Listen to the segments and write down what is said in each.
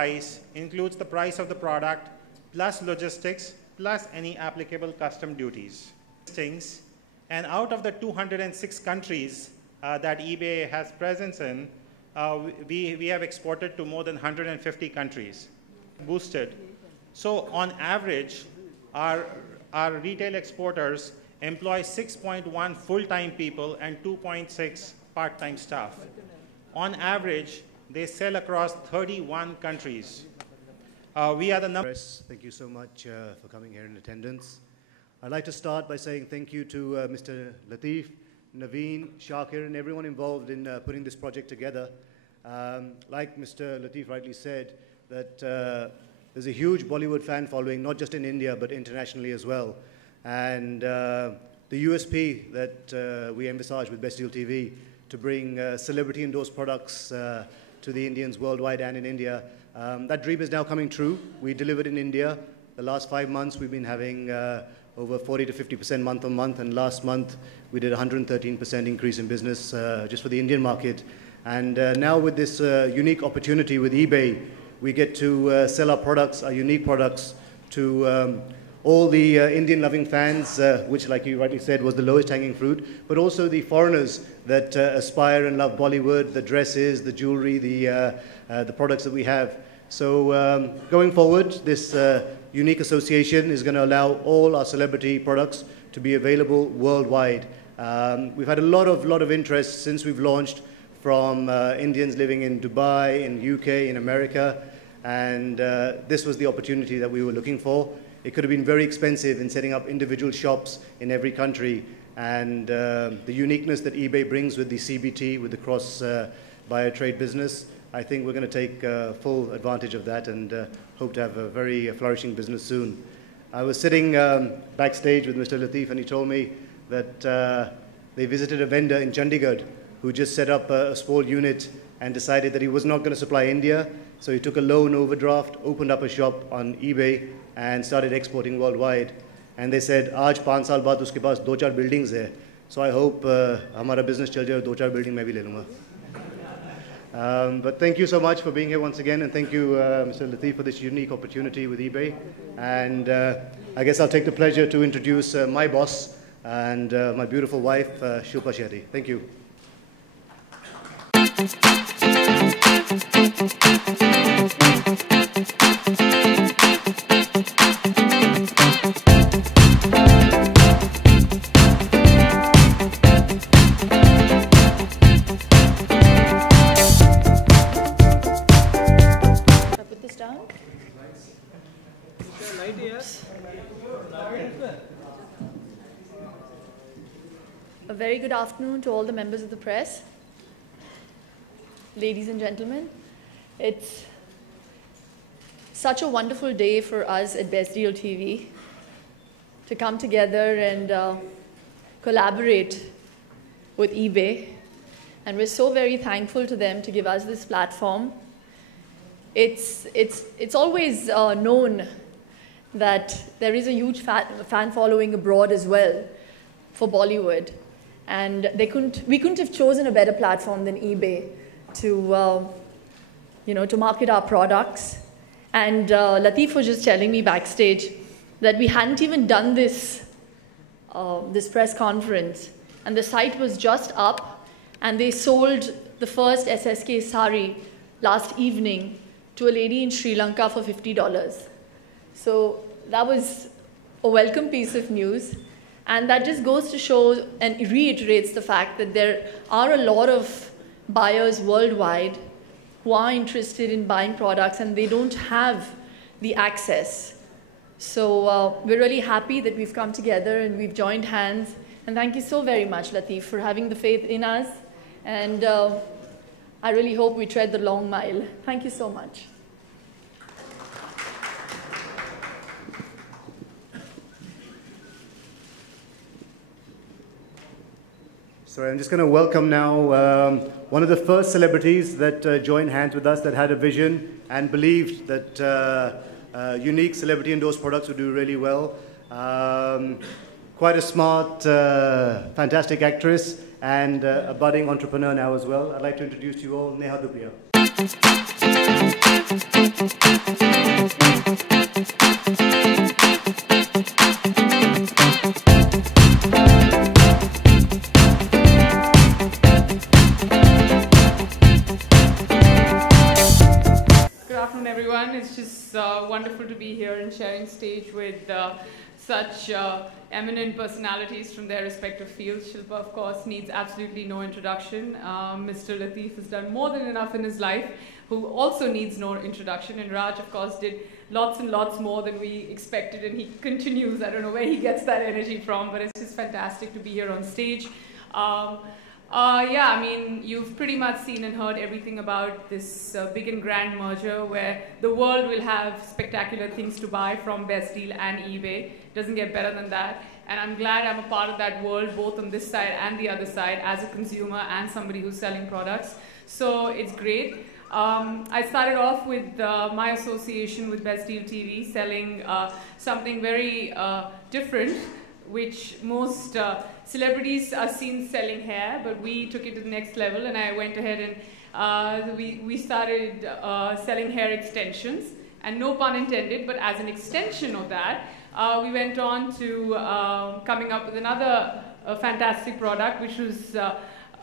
price includes the price of the product, plus logistics, plus any applicable custom duties. And out of the 206 countries that eBay has presence in, we have exported to more than 150 countries. Boosted. So on average, our retail exporters employ 6.1 full-time people and 2.6 part-time staff. On average, they sell across 31 countries. We are the number. Thank you so much for coming here in attendance. I'd like to start by saying thank you to Mr. Latif, Naveen, Shakir, and everyone involved in putting this project together. Like Mr. Latif rightly said, that there's a huge Bollywood fan following, not just in India, but internationally as well. And the USP that we envisage with Best Deal TV to bring celebrity-endorsed products to the Indians worldwide and in India, that dream is now coming true. We delivered in India. The last 5 months, we've been having over 40 to 50% month on month, and last month we did 113% increase in business just for the Indian market. And now with this unique opportunity with eBay, we get to sell our products, our unique products, to all the Indian-loving fans, which, like you rightly said, was the lowest hanging fruit, but also the foreigners that aspire and love Bollywood, the dresses, the jewelry, the products that we have. So going forward, this unique association is going to allow all our celebrity products to be available worldwide. We've had a lot of interest since we've launched from Indians living in Dubai, in UK, in America, and this was the opportunity that we were looking for. It could have been very expensive in setting up individual shops in every country, and the uniqueness that eBay brings with the CBT, with the cross-buyer trade business, I think we're going to take full advantage of that and hope to have a very flourishing business soon. I was sitting backstage with Mr. Latif, and he told me that they visited a vendor in Chandigarh who just set up a small unit and decided that he was not going to supply India. So he took a loan overdraft, opened up a shop on eBay, and started exporting worldwide. And they said, "Aaj 5 saal baad uske paas 2-4 buildings hai." So I hope hamara business chal jaye, 2-4 building main bhi le lunga. But thank you so much for being here once again, and thank you, Mr. Latif, for this unique opportunity with eBay. And I guess I'll take the pleasure to introduce my boss and my beautiful wife, Shipa Shetty. Thank you. A very good afternoon to all the members of the press. Ladies and gentlemen, it's such a wonderful day for us at Best Deal TV to come together and collaborate with eBay. And we're so very thankful to them to give us this platform. It's always known that there is a huge fan following abroad as well for Bollywood. And we couldn't have chosen a better platform than eBay to, to market our products. And Latif was just telling me backstage that we hadn't even done this press conference, and the site was just up, and they sold the first SSK sari last evening to a lady in Sri Lanka for $50. So that was a welcome piece of news. And that just goes to show and reiterates the fact that there are a lot of buyers worldwide who are interested in buying products and they don't have the access. So we're really happy that we've come together and we've joined hands. And thank you so very much, Latif, for having the faith in us. And I really hope we tread the long mile. Thank you so much. So I'm just going to welcome now one of the first celebrities that joined hands with us, that had a vision and believed that unique celebrity-endorsed products would do really well. Quite a smart, fantastic actress and a budding entrepreneur now as well. I'd like to introduce to you all Neha Dhupia. Everyone. It's just wonderful to be here and sharing stage with such eminent personalities from their respective fields. Shilpa, of course, needs absolutely no introduction. Mr. Lateef has done more than enough in his life, who also needs no introduction. And Raj, of course, did lots and lots more than we expected, and he continues. I don't know where he gets that energy from, but it's just fantastic to be here on stage. Yeah, I mean, you've pretty much seen and heard everything about this big and grand merger where the world will have spectacular things to buy from Best Deal and eBay. Doesn't get better than that. And I'm glad I'm a part of that world, both on this side and the other side, as a consumer and somebody who's selling products. So it's great. I started off with my association with Best Deal TV, selling something very different, which most celebrities are seen selling hair, but we took it to the next level, and I went ahead and we started selling hair extensions, and no pun intended, but as an extension of that, we went on to coming up with another fantastic product, which was,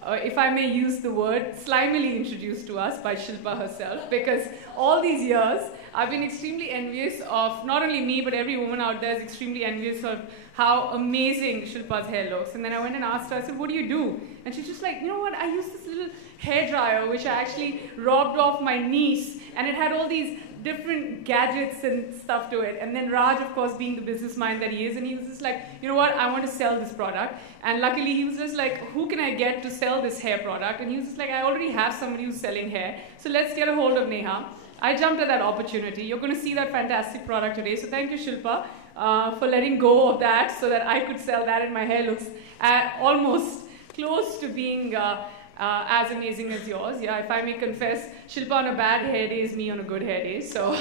if I may use the word, slimily introduced to us by Shilpa herself, because all these years, I've been extremely envious of, not only me, but every woman out there is extremely envious of how amazing Shilpa's hair looks. And then I went and asked her, I said, what do you do? And she's just like, you know what, I use this little hair dryer, which I actually robbed off my niece, and it had all these different gadgets and stuff to it. And then Raj, of course, being the business mind that he is, and he was just like, you know what, I want to sell this product. And luckily, he was just like, who can I get to sell this hair product? And he was just like, I already have somebody who's selling hair, so let's get a hold of Neha. I jumped at that opportunity. You're going to see that fantastic product today. So thank you, Shilpa, for letting go of that so that I could sell that, and my hair looks almost close to being as amazing as yours. Yeah, if I may confess, Shilpa on a bad hair day is me on a good hair day. So,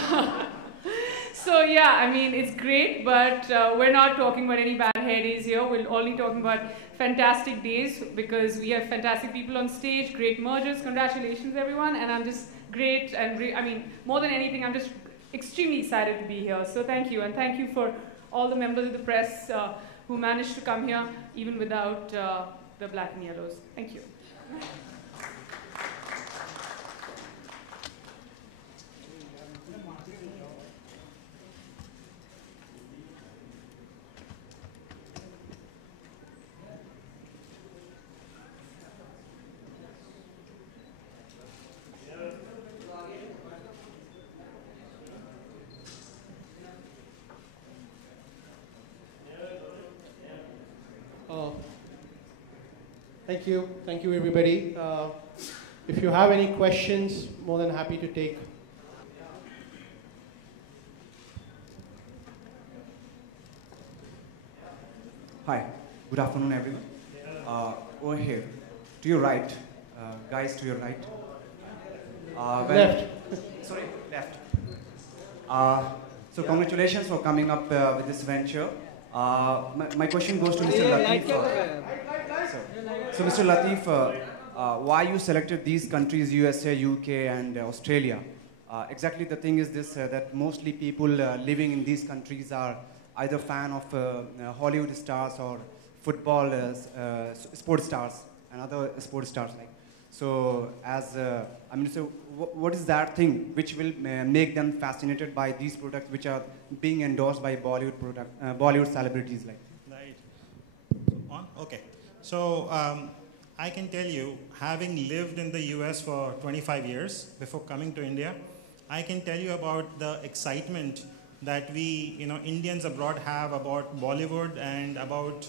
so yeah, I mean, it's great, but we're not talking about any bad hair days here. We're only talking about fantastic days because we have fantastic people on stage, great mergers. Congratulations, everyone. And I'm just great, and I mean, more than anything, I'm just extremely excited to be here. So thank you, and thank you for all the members of the press who managed to come here even without the black and yellows. Thank you. Thank you everybody. If you have any questions, more than happy to take. Hi, good afternoon everyone. Over here, to your right, guys to your right. Left. Sorry, left. So congratulations for coming up with this venture. My question goes to Mr. Lateef. So Mr. Lateef, why you selected these countries, USA, UK and Australia? Exactly the thing is this, that mostly people living in these countries are either fan of Hollywood stars or football sports stars and other sports stars. Like. So as, I mean, so what is that thing which will make them fascinated by these products which are being endorsed by Bollywood celebrities like? Right. On? Okay. So I can tell you, having lived in the US for 25 years before coming to India, I can tell you about the excitement that we, Indians abroad have about Bollywood and about,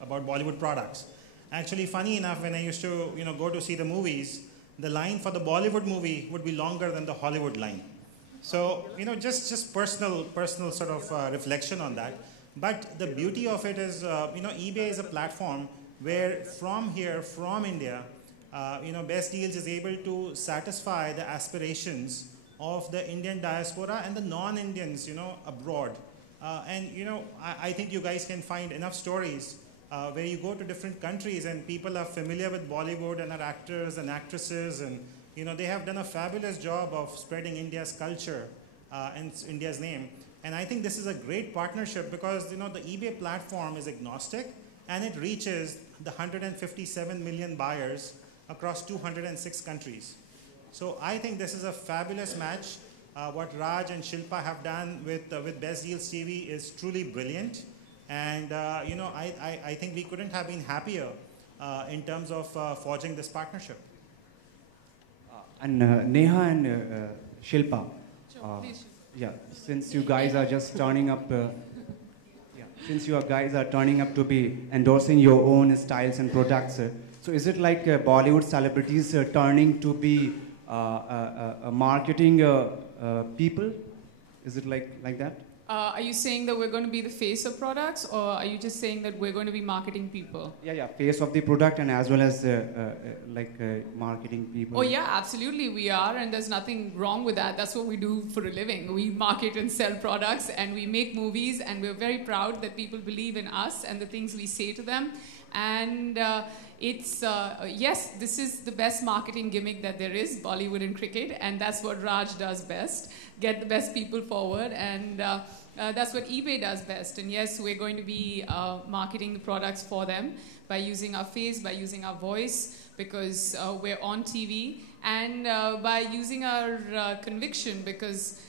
about Bollywood products. Actually, funny enough, when I used to, go to see the movies, the line for the Bollywood movie would be longer than the Hollywood line. So, just personal sort of reflection on that. But the beauty of it is, eBay is a platform where from here, from India, Best Deals is able to satisfy the aspirations of the Indian diaspora and the non-Indians, abroad. And, I think you guys can find enough stories where you go to different countries and people are familiar with Bollywood and are actors and actresses and they have done a fabulous job of spreading India's culture and India's name. And I think this is a great partnership because, the eBay platform is agnostic and it reaches the 157 million buyers across 206 countries. So I think this is a fabulous match. What Raj and Shilpa have done with Best Deals TV is truly brilliant. And, I think we couldn't have been happier in terms of forging this partnership. And Neha and Shilpa, yeah, since you guys are just turning up, since you guys are turning up to be endorsing your own styles and products, so is it like Bollywood celebrities turning to be marketing people? Is it like that? Are you saying that we're going to be the face of products, or are you just saying that we're going to be marketing people? Yeah, face of the product and as well as marketing people. Oh yeah, absolutely we are, and there's nothing wrong with that. That's what we do for a living. We market and sell products, and we make movies, and we're very proud that people believe in us and the things we say to them. And yes, this is the best marketing gimmick that there is, Bollywood and cricket, and that's what Raj does best, get the best people forward, and that's what eBay does best. And yes, we're going to be marketing the products for them by using our face, by using our voice, because we're on TV, and by using our conviction, because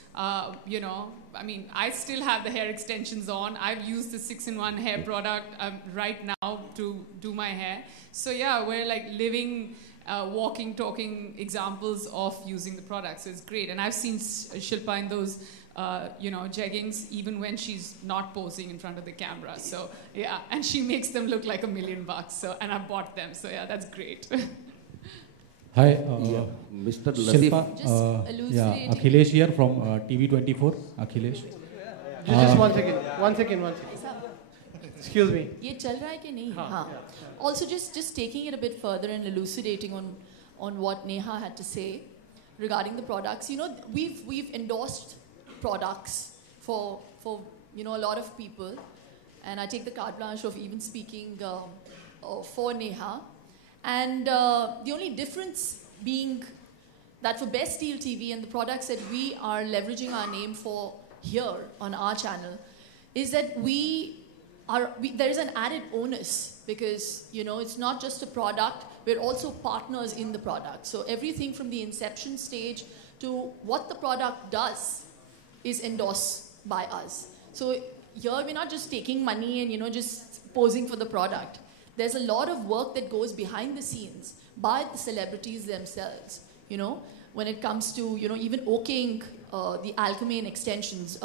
I mean, I still have the hair extensions on. I've used the 6-in-1 hair product right now to do my hair. So yeah, we're like living, walking, talking examples of using the product. So it's great. And I've seen Shilpa in those, jeggings, even when she's not posing in front of the camera. So yeah, and she makes them look like $1 million. So, and I bought them. So yeah, that's great. Hi, Mr. Shilpa, Akhilesh here from TV24. Akhilesh. Just one second. Excuse me. ये चल रहा है कि नहीं? हाँ. Also, just taking it a bit further and elucidating on what Neha had to say regarding the products. We've endorsed products for a lot of people, and I take the carte blanche of even speaking for Neha. And the only difference being that for Best Deal TV and the products that we are leveraging our name for here on our channel is that there is an added onus because, it's not just a product, we're also partners in the product. So everything from the inception stage to what the product does is endorsed by us. So here we're not just taking money and, just posing for the product. There's a lot of work that goes behind the scenes by the celebrities themselves, when it comes to, even okaying the Alchemane extensions.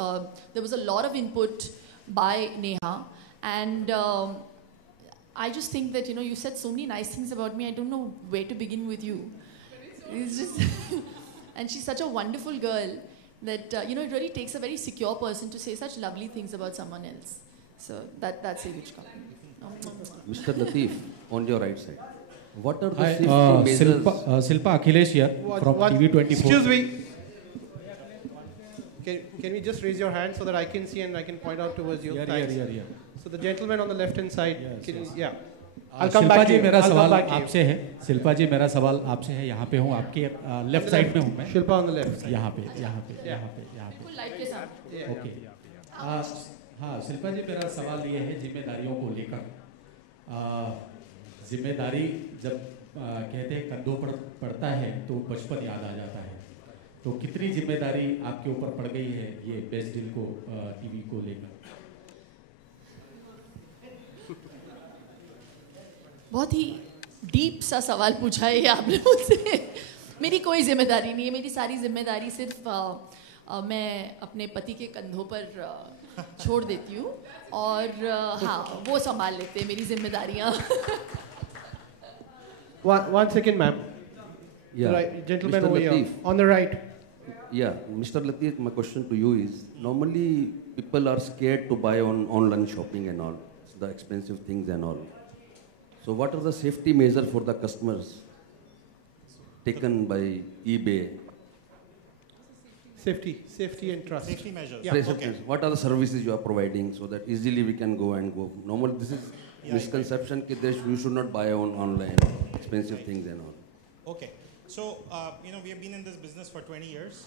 There was a lot of input by Neha, and I just think that, you said so many nice things about me, I don't know where to begin with you. It's just, and she's such a wonderful girl that, it really takes a very secure person to say such lovely things about someone else. So that's a huge compliment. Mr. Latif, on your right side. What are the Hi, safety measures? Silpa Akhilesh here from TV24. Excuse me. Can we just raise your hand so that I can see and I can point out towards you? Yeah. So the gentleman on the left-hand side. Yes. I'll come back to you. मेरा सवाल आपसे है. शिल्पा जी, मेरा सवाल आपसे है. यहाँ पे हूँ, आपके लेफ्ट साइड में हूँ मैं. Shilpa on the left. यहाँ पे. Okay. हाँ, शिल्पा जी, मेरा सवाल ये है जिम्मेदारियों को लेकर. जिम्मेदारी जब कहते हैं कंधों पर पड़ता है तो बचपन याद आ जाता है. तो कितनी जिम्मेदारी आपके ऊपर पड़ गई है ये बेस्ट डील को टीवी को लेकर? बहुत ही डीप सा सवाल पूछा है आपने मुझसे. मेरी कोई जिम्मेदारी नहीं है. मेरी सारी जिम्मेदारी सिर्फ मैं अपने पति के कंधों पर छोड़ देती हूँ और हाँ, वो संभाल लेते हैं मेरी जिम्मेदारियाँ. One second, ma'am. Yeah. Right, gentleman Mr. over Latif. here. On the right. Yeah, Mr. Latif, my question to you is, normally people are scared to buy on online shopping and all, it's the expensive things and all. So what are the safety measures for the customers taken by eBay? Safety and trust. Safety measures. Yeah. Okay. What are the services you are providing so that easily we can go and go? Normally this is misconception that you should not buy on online expensive things and all. Okay. So, we have been in this business for 20 years.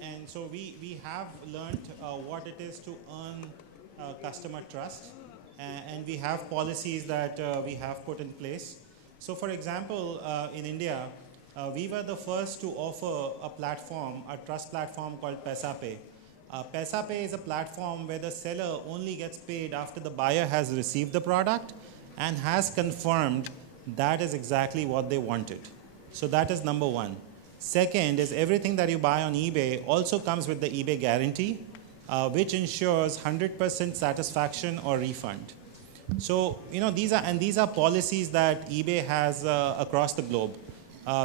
And so we have learned what it is to earn customer trust. And we have policies that we have put in place. So for example, in India, we were the first to offer a platform, a trust platform called PaisaPay. PaisaPay is a platform where the seller only gets paid after the buyer has received the product and has confirmed that is exactly what they wanted. So that is number one. Second is everything that you buy on eBay also comes with the eBay guarantee, which ensures 100% satisfaction or refund. So, these are policies that eBay has across the globe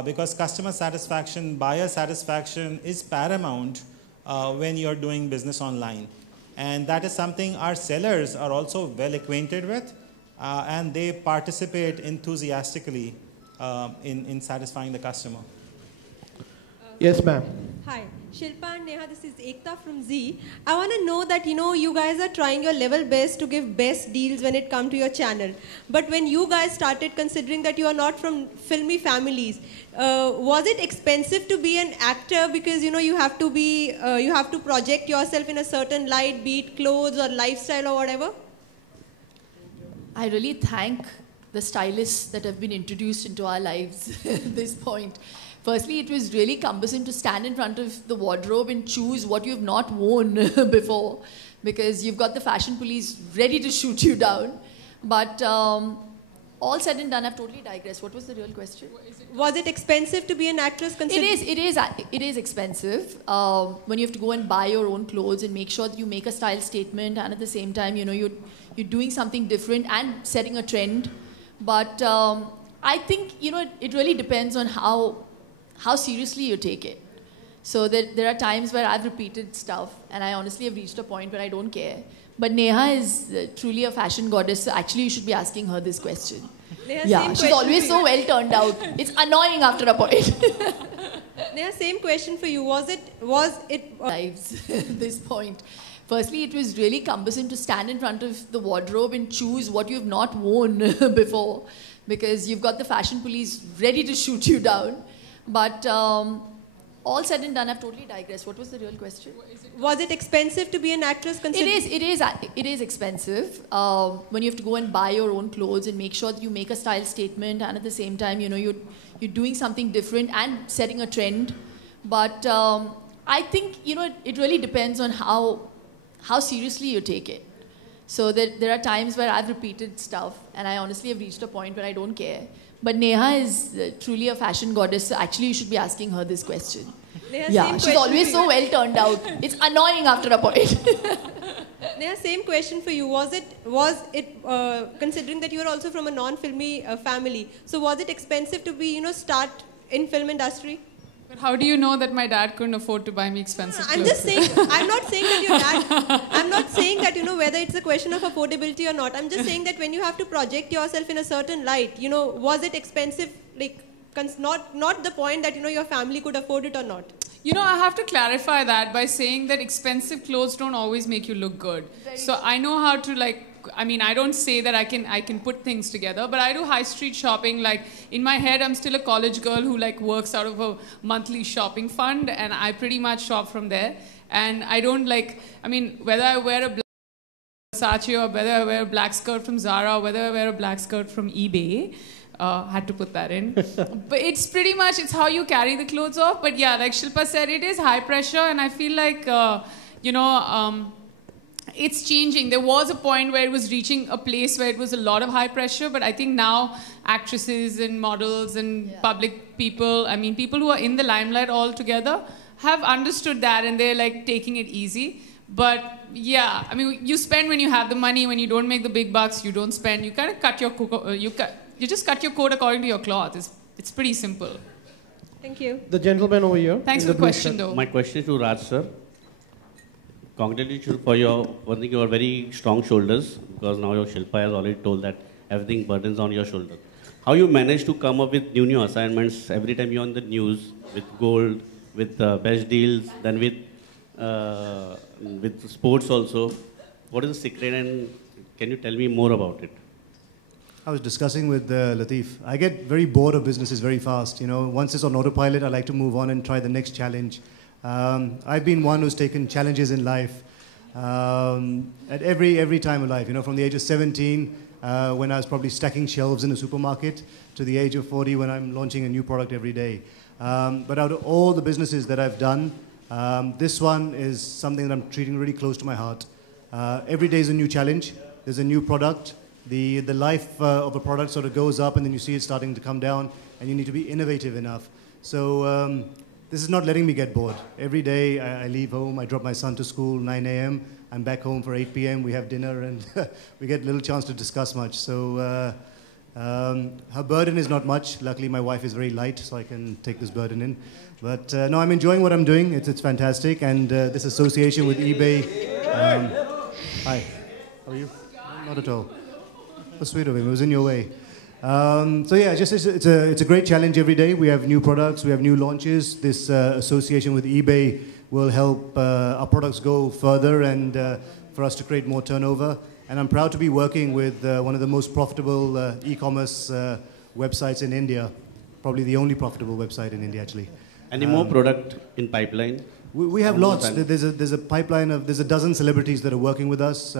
because customer satisfaction, buyer satisfaction is paramount when you're doing business online. And that is something our sellers are also well acquainted with, and they participate enthusiastically in satisfying the customer. Yes, ma'am. Hi, Shilpa and Neha, this is Ekta from Z. I want to know that, you guys are trying your level best to give best deals when it comes to your channel. But when you guys started considering that you are not from filmy families, was it expensive to be an actor because, you have to project yourself in a certain light, be it clothes or lifestyle or whatever? I really thank the stylists that have been introduced into our lives at this point. Firstly, it was really cumbersome to stand in front of the wardrobe and choose what you've not worn before, because you've got the fashion police ready to shoot you down. But all said and done, I've totally digressed. What was the real question? Was it expensive to be an actress? It is expensive when you have to go and buy your own clothes and make sure that you make a style statement, and at the same time, you're doing something different and setting a trend. But I think, it really depends on how seriously you take it. So there are times where I've repeated stuff and I honestly have reached a point where I don't care. But Neha is truly a fashion goddess, so actually you should be asking her this question. Neha, she's always so well turned out. It's annoying after a point. Neha, same question for you. Was it lives at this point? Firstly, it was really cumbersome to stand in front of the wardrobe and choose what you've not worn before, because you've got the fashion police ready to shoot you down. But all said and done, I've totally digressed. What was the real question? Was it expensive to be an actress? It is expensive when you have to go and buy your own clothes and make sure that you make a style statement, and at the same time, you're doing something different and setting a trend. But I think, it really depends on how seriously you take it. So there are times where I've repeated stuff and I honestly have reached a point where I don't care. But Neha is truly a fashion goddess, so actually you should be asking her this question. Neha, she's always so well turned out. It's annoying after a point. Neha, same question for you. Was it considering that you are also from a non-filmy family, so was it expensive to be, start in film industry? But how do you know that my dad couldn't afford to buy me expensive clothes? I'm just saying, I'm not saying that your dad, I'm not saying that, whether it's a question of affordability or not. I'm just saying that when you have to project yourself in a certain light, was it expensive, like, not the point that, your family could afford it or not? I have to clarify that by saying that expensive clothes don't always make you look good. So I know how to, I don't say that I can put things together, but I do high street shopping. Like, in my head, I'm still a college girl who works out of a monthly shopping fund, and I pretty much shop from there. And I don't whether I wear a black Versace or whether I wear a black skirt from Zara or whether I wear a black skirt from eBay, had to put that in. But it's pretty much, it's how you carry the clothes off. But yeah, like Shilpa said, it is high pressure, and I feel like, it's changing. There was a point where it was reaching a place where it was a lot of high pressure, but I think now actresses and models and public people, people who are in the limelight altogether have understood that, and they're taking it easy. But yeah, you spend when you have the money. When you don't make the big bucks, you don't spend. You kind of cut your you just cut your coat according to your cloth. It's pretty simple. Thank you. The gentleman over here. Thanks for the question, though. My question is to Raj sir. Congratulations for your very strong shoulders, because now your Shilpa has already told that everything burdens on your shoulder. How you manage to come up with new assignments every time you're on the news with gold, with best deals, then with sports also. What is the secret, and can you tell me more about it? I was discussing with Latif. I get very bored of businesses very fast. You know, once it's on autopilot, I like to move on and try the next challenge. I've been one who's taken challenges in life at every time of life. You know, from the age of 17, when I was probably stacking shelves in a supermarket, to the age of 40 when I'm launching a new product every day. But out of all the businesses that I've done, this one is something that I'm treating really close to my heart. Every day is a new challenge. There's a new product. The life of a product sort of goes up and then you see it starting to come down and you need to be innovative enough. So this is not letting me get bored. Every day I leave home, I drop my son to school, 9 a.m. I'm back home for 8 p.m. We have dinner and we get little chance to discuss much. So her burden is not much. Luckily my wife is very light so I can take this burden in. But no, I'm enjoying what I'm doing. It's fantastic. And this association with eBay. Hi, how are you? Not at all. So sweet of him, it was in your way. So yeah, just it's a great challenge every day. We have new products, we have new launches. This association with eBay will help our products go further and for us to create more turnover. And I'm proud to be working with one of the most profitable e-commerce websites in India. Probably the only profitable website in India, actually. Any more product in pipeline? We have lots. There's a pipeline of, there's a dozen celebrities that are working with us.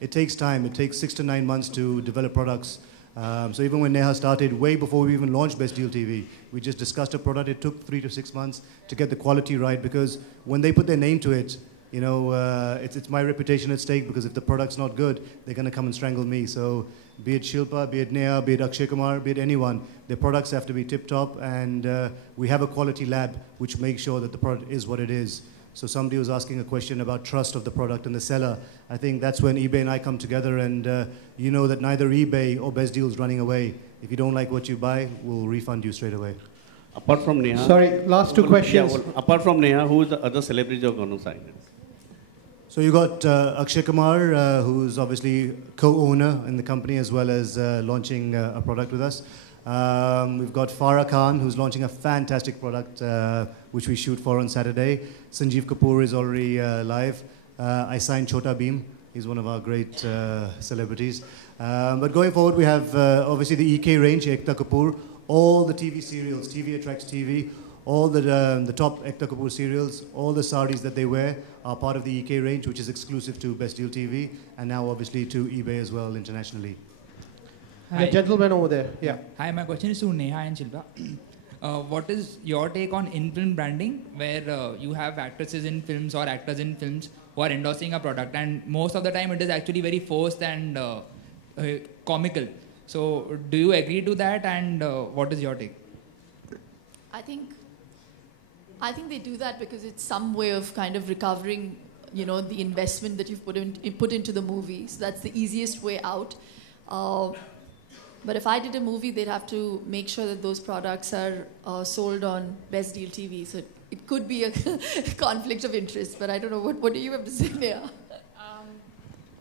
It takes time. It takes 6 to 9 months to develop products. So even when Neha started, way before we even launched Best Deal TV, we just discussed a product. It took 3 to 6 months to get the quality right because when they put their name to it, you know, it's my reputation at stake because if the product's not good, they're going to come and strangle me. So be it Shilpa, be it Neha, be it Akshay Kumar, be it anyone, their products have to be tip-top and we have a quality lab which makes sure that the product is what it is. So somebody was asking a question about trust of the product and the seller. I think that's when eBay and I come together and you know that neither eBay or Best Deal is running away. If you don't like what you buy, we'll refund you straight away. Apart from Neha... Sorry, last 2 questions. Yeah, well, apart from Neha, who is the other celebrities you're going to sign in? So you got Akshay Kumar, who's obviously co-owner in the company as well as launching a product with us. We've got Farah Khan, who's launching a fantastic product, which we shoot for on Saturday. Sanjeev Kapoor is already live. I signed Chota Bheem. He's one of our great celebrities. But going forward, we have obviously the EK range, Ekta Kapoor, all the TV serials, TV Attracts TV, all the top Ekta Kapoor serials, all the saris that they wear are part of the EK range, which is exclusive to Best Deal TV, and now obviously to eBay as well internationally. The gentleman over there, yeah. Hi, my question is to Neha and Shilpa. What is your take on in-film branding, where you have actresses in films or actors in films who are endorsing a product, and most of the time it is actually very forced and comical. So, do you agree to that, and what is your take? I think they do that because it's some way of kind of recovering, you know, the investment that you've put into the movie. So that's the easiest way out. But if I did a movie, they'd have to make sure that those products are sold on Best Deal TV. So it could be a conflict of interest, but I don't know. What do you have to say there?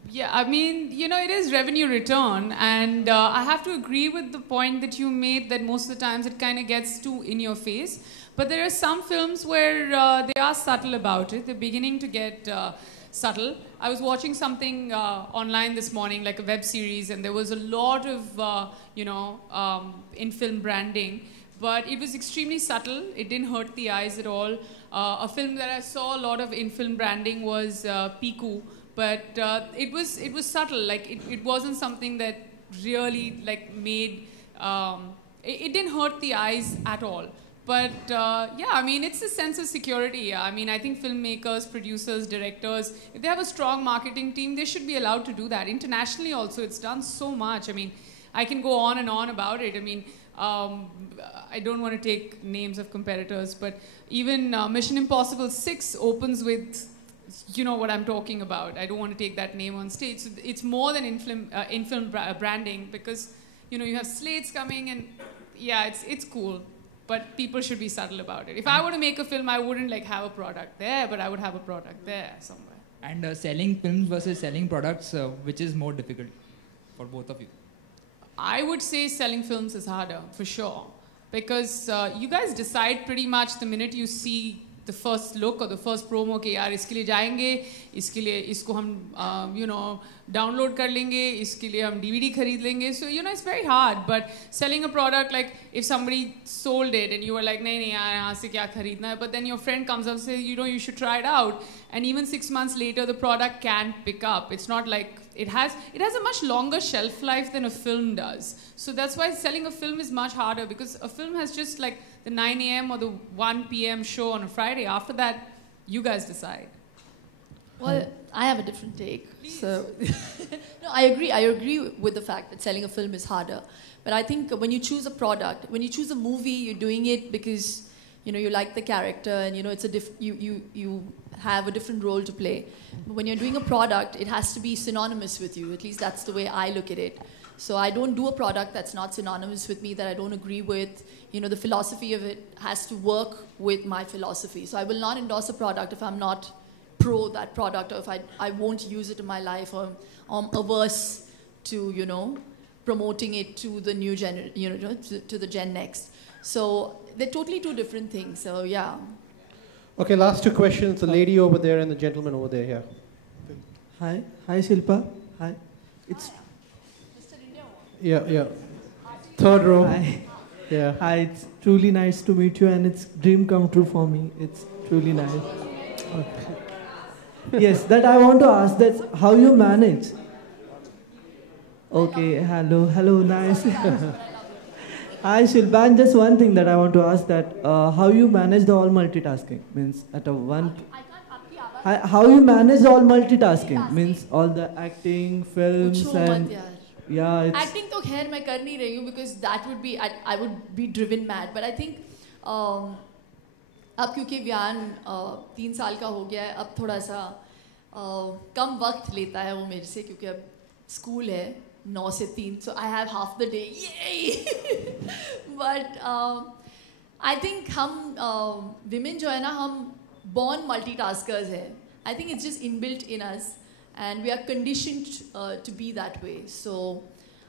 Yeah, I mean, you know, it is revenue return. And I have to agree with the point that you made that most of the times it kind of gets too in your face. But there are some films where they are subtle about it. They're beginning to get subtle. I was watching something online this morning, like a web series, and there was a lot of, in-film branding. But it was extremely subtle. It didn't hurt the eyes at all. A film that I saw a lot of in-film branding was Piku. But it was subtle. Like, it wasn't something that really, like, made... it didn't hurt the eyes at all. But yeah, I mean, it's a sense of security. I mean, I think filmmakers, producers, directors, if they have a strong marketing team, they should be allowed to do that. Internationally also, it's done so much. I mean, I can go on and on about it. I mean, I don't want to take names of competitors, but even Mission Impossible 6 opens with, you know what I'm talking about. I don't want to take that name on stage. So it's more than in-film branding because, you know, you have slates coming and yeah, it's cool. But people should be subtle about it. If I were to make a film, I wouldn't like have a product there, but I would have a product there somewhere. And selling films versus selling products, which is more difficult for both of you? I would say selling films is harder, for sure. Because you guys decide pretty much the minute you see the first look or the first promo कि यार इसके लिए जाएंगे, इसके लिए इसको हम you know download कर लेंगे, इसके लिए हम DVD खरीद लेंगे. So you know it's very hard. But selling a product, like if somebody sold it and you were like नहीं यार यहाँ से क्या खरीदना है, but then your friend comes up and says you know you should try it out, and even 6 months later the product can pick up. It's not like it has a much longer shelf life than a film does. So that's why selling a film is much harder, because a film has just like the 9 a.m. or the 1 p.m. show on a Friday. After that, you guys decide. Well, I have a different take. So, no, I agree with the fact that selling a film is harder. But I think when you choose a product, when you choose a movie, you're doing it because you know you like the character, and you know it's you have a different role to play. But when you're doing a product, it has to be synonymous with you. At least that's the way I look at it. So I don't do a product that's not synonymous with me, that I don't agree with. You know, the philosophy of it has to work with my philosophy. So I will not endorse a product if I'm not pro that product, or if I won't use it in my life, or I'm averse to, you know, promoting it to the new gen, you know, to the Gen Next. So they're totally two different things. So yeah. Okay, last two questions. The lady over there and the gentleman over there. Yeah. Hi Shilpa. Hi. It's. Yeah. Third row. Hi. Yeah. Hi. It's truly nice to meet you, and it's dream come true for me. It's truly nice. Okay. Yes, that I want to ask. That's how you manage. Okay. Hello. Nice. Hi Shilpa, and just one thing that I want to ask, that how you manage the all multitasking, means at a one. How you manage all multitasking, means all the acting, films, and yeah. It's Acting तो खैर मैं कर नहीं रही हूँ, because that would be I would be driven mad. But I think अब क्योंकि व्यान 3 साल का हो गया है, अब थोड़ा सा कम वक्त लेता है वो मेरे से, क्योंकि अब स्कूल है 9 से 3, so I have half the day. Yay! But I think हम women जो है ना, हम born multitaskers हैं. I think it's just inbuilt in us, and we are conditioned to be that way. So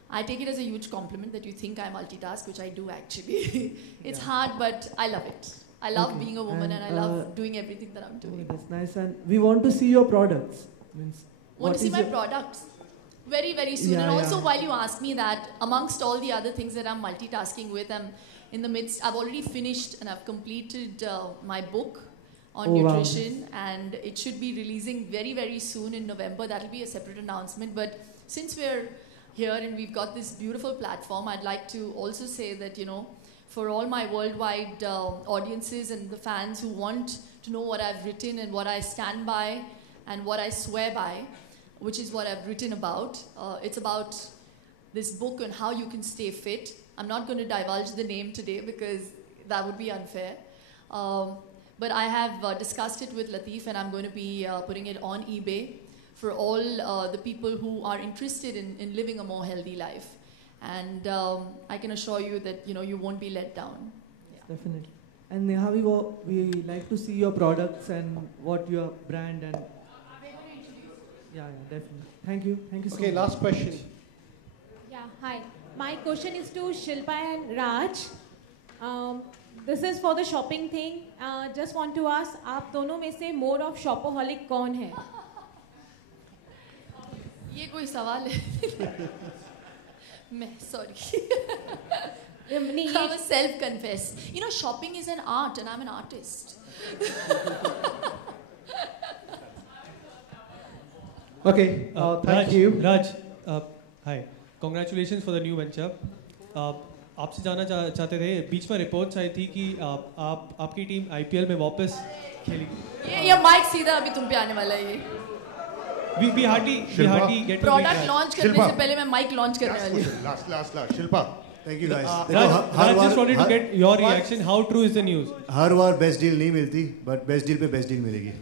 I take it as a huge compliment that you think I multitask, which I do actually. It's hard, but I love it. I love being a woman, and I love doing everything that I'm doing. That's nice, and we want to see your products. Means want to see my products very, very soon. Yeah, and also, while you ask me that, amongst all the other things that I'm multitasking with, I'm in the midst. I've already finished and I've completed my book on nutrition, and it should be releasing very, very soon in November. That'll be a separate announcement. But since we're here and we've got this beautiful platform, I'd like to also say that, you know, for all my worldwide audiences and the fans who want to know what I've written and what I stand by and what I swear by, which is what I've written about. It's about this book on how you can stay fit. I'm not going to divulge the name today because that would be unfair. But I have discussed it with Latif, and I'm going to be putting it on eBay for all the people who are interested in living a more healthy life. And I can assure you that, you know, you won't be let down. Yeah. Definitely. And Neha, we like to see your products and what your brand and. Yeah, definitely. Thank you so much. Okay, last question. Yeah, hi. My question is to Shilpa and Raj. This is for the shopping thing. Just want to ask, आप दोनों में से more of shopaholic कौन है? ये कोई सवाल है? मैं sorry. I'm a self-confessed. You know, shopping is an art, and I'm an artist. Okay, thank you. Raj, hi. Congratulations for the new venture. आपसे जानना चाहते थे, बीच में रिपोर्ट्स आई थी कि आपकी टीम IPL में वापस खेली. ये माइक सीधा अभी तुम पे आने वाला है ये. We hardly get product launch करने से पहले मैं माइक launch करने वाली हूँ. Last. Shilpa. Thank you guys. Raj just wanted to get your reaction. How true is the news? Her bar best deal नहीं मिलती, but बेस्ट डील पे बेस्ट डील मिलेगी.